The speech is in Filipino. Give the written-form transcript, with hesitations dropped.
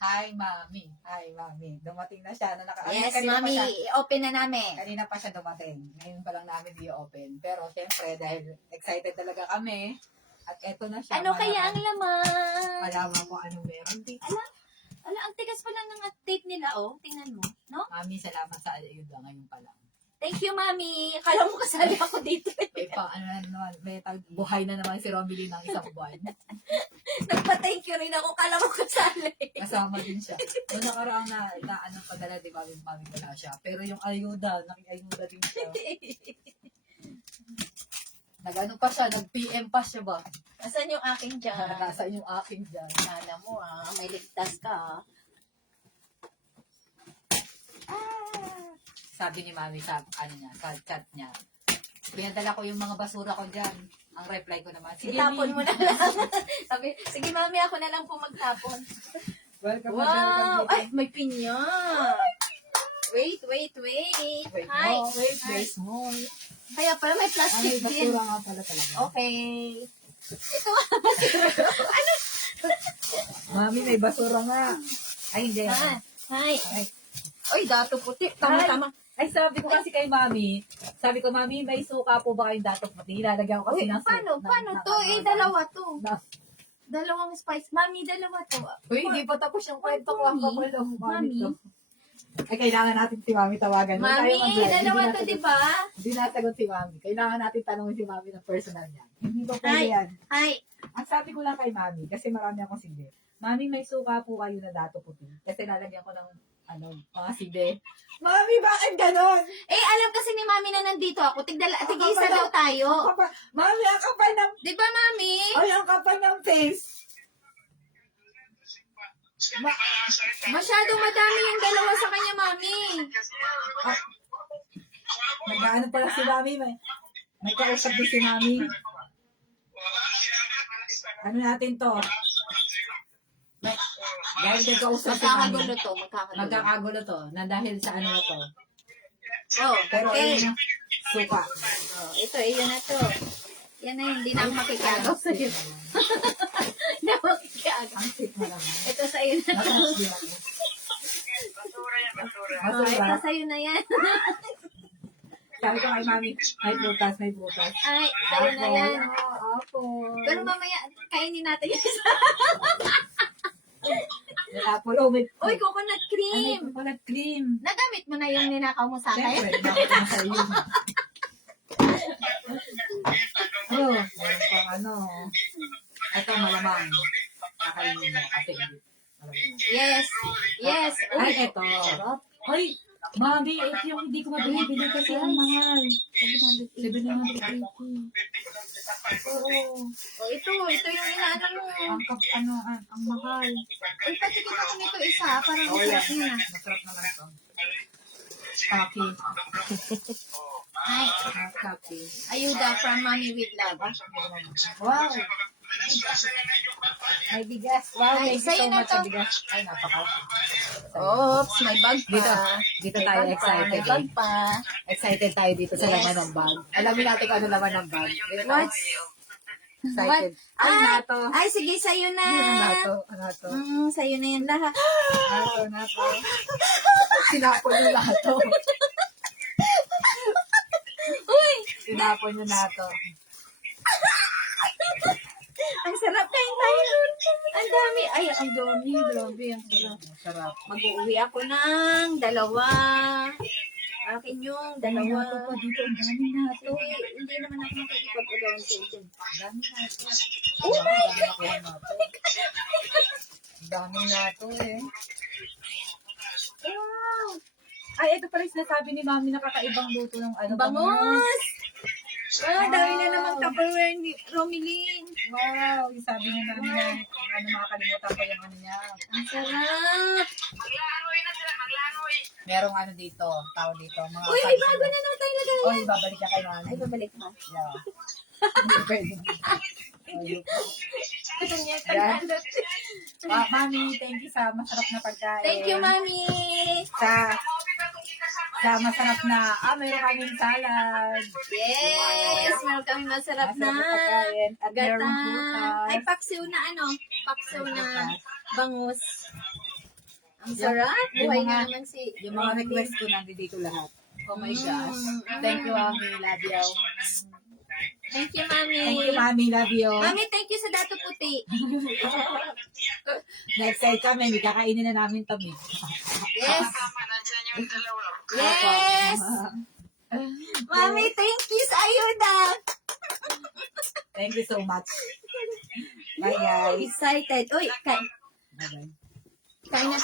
Hi, Mami. Hi, Mami. Dumating na siya. Yes, kanina Mami. pa siya, I-open na namin. kanina pa siya dumating. Ngayon pa lang namin i-open. Pero syempre, dahil excited talaga kami, at eto na siya. Ano kaya ang laman? Malaman ko anong meron dito. Ala, ang tigas pala ng tape nila, oh. Tingnan mo, no? Mami, salamat sa ayuda ngayon pa lang. Thank you, Mami. Akala mo kasali ako dito. May buhay na naman si Romilly ng isang buwan. Nagpa-thank you rin ako. Akala mo kasali. Kasama din siya. Noong nakaraang anong padala, di ba, mami wala siya. Pero yung ayuda, nakiayuda din siya. Nag-ano pa siya, nag-PM pa siya ba? Nasaan yung aking dyan? Nasaan yung akin dyan? Sana mo, may ligtas ka. Sabi ni mami sa, sa chat niya, pinadala ko yung mga basura ko dyan. Ang reply ko naman, sige, Itapon mo na lang. Sabi, sige, Mami, ako na lang po magtapon. Welcome, Wow! welcome. Ay, may pinya. Wait. Wait, Hi. no, wait, there's more. Kaya pala may Ay, plastic din. basura nga pala talaga. Okay. Ito. Mami, may basura nga. Ay, hindi. Hi. Ay, Oy, dato puti. Hi. Tama. Ay, sabi ko kasi kay Mami, Mami, may suka po ba kayong datok puti? Ilalagyan ko kasi Uy, ng paano to? Dalawa to. Na- Dalawang spice. Mami, dalawa to. Uy, hindi pa tapos yung kwento ko. Ang Mami. kapal ng Mami Mami. to. Ay, kailangan natin si Mami tawagan. Huwag tayo Mami, mag-live. dalawa Hindi to, nasagot- di ba? Hindi nasagot si Mami. Kailangan natin tanongin si Mami ng personal niya. Hindi pa pwede Hi. yan. Hi. Ang sabi ko lang kay Mami, kasi marami akong side. Mami, may suka po kayo na dato puti. Kasi lalagyan ko ng mga side. Mami, bakit ganon? Eh, alam kasi ni Mami na nandito ako. Tig-isa daw tayo. Mami, ang kapal ng... Di ba, Mami? Ay, ang kapal ng face. Masyadong madami yung dalawa sa kanya, Mami. Nag-ano pala si Mami. May kausap din si Mami. Ano natin to? Dahil nagkausap si Mami. Magkakagulo to. Magkakagulo to. Na dahil sa ano na to. Oh, Pero okay. yung suka. Oh, ito, iyon na to. Yan na yun. Hindi na ako makikiagaw sa'yo. Hindi na ako makikiagaw. Ang sweet mo naman. Ito sa'yo na. Mataas din ako. Oh, ito Basura. sa'yo na yan. Sabi ko kay Mami, may butas, may butas. Ay, sa'yo na yan. Apple. Pero mamaya, kainin natin yung isa. May apple. Oh, may... Uy, coconut cream. Coconut cream. Nagamit mo na yung ninakaw mo sa akin? Siyempre, bakit mo sa iyo? Oh, meron pang ano. Ito malamang. Kakainin mo kasi hindi. Yes. Yes. Uy, Ay, ito. Hoy, Mami, ito yung hindi ko mabili kasi ang mahal. 780. Oo. oh, ito yung inaano mo. Ang mahal. Uy, patikin ako nito isa. Parang Oh, masarap yan. yun ah. Masarap naman ito. Kaki. Ay, Kaki. ayuda from Mommy with Love. Wow. May bigas. Wow, Ay, thank you sa'yo so na much to. sa bigas. Ay, napaka. Oops, may bag pa. Dito May tayo bag pa, excited. May bag pa. Excited tayo dito sa Yes. laman ng bag. Alamin natin kung ano laman ng bag. Dito tayo. What? Excited. Ay, Ay, nato. ay, sige, sa'yo na. Nato. Sa'yo na yan lahat. Nato. Sinapon yung nato. Uy, Sinapon yung nato. ang sarap kain tayo. Ang dami. Ay, ang dami. Grabe, ang sarap. Sarap. Mag-uwi ako ng dalawa. Akin yung dalawa. Nato pa dito. Ang dami nato. Hindi naman ako makikipag-agawan sa ito. Ang dami nato. Oh my God! Ang dami nato eh. Wow! Ay, ito pala yung sinasabi ni Mami na kakaibang luto ng ano. Bangos! Wow, dami na namang Tupperware ni Romilyn. Wow! Yung sabi ni Mami na makakalimutan ko yung ano niya. Ang sarap. Merong ano dito, tao dito. Mga Uy, may bago na naman tayo lagay. Oy, babalik ka kay Mami. Ay, babalik mo. Yeah. Hindi pwede. Ito niya, Yan. Mami, thank you sa masarap na pagkain. Thank you, Mami. Sa masarap na, meron kaming salad. Yes, meron kami masarap na pagkain. At gata. merong prutas. Ay, paksiw na ano? Paksiw na bangus. Ang sarap. Yung Buhay mga- na naman si... Yung mga request ko nandito lahat. Oh my gosh. Thank you, Mami. Love you. Thank you, Mami. Thank you, Mami. Love you. Mami, thank you sa dato puti. Next time kami, may kakainin na namin kami. Yes. Yes. Mami, thank you sa ayuda. Thank you so much. Bye, guys. Excited. Uy, Bye-bye. kain na.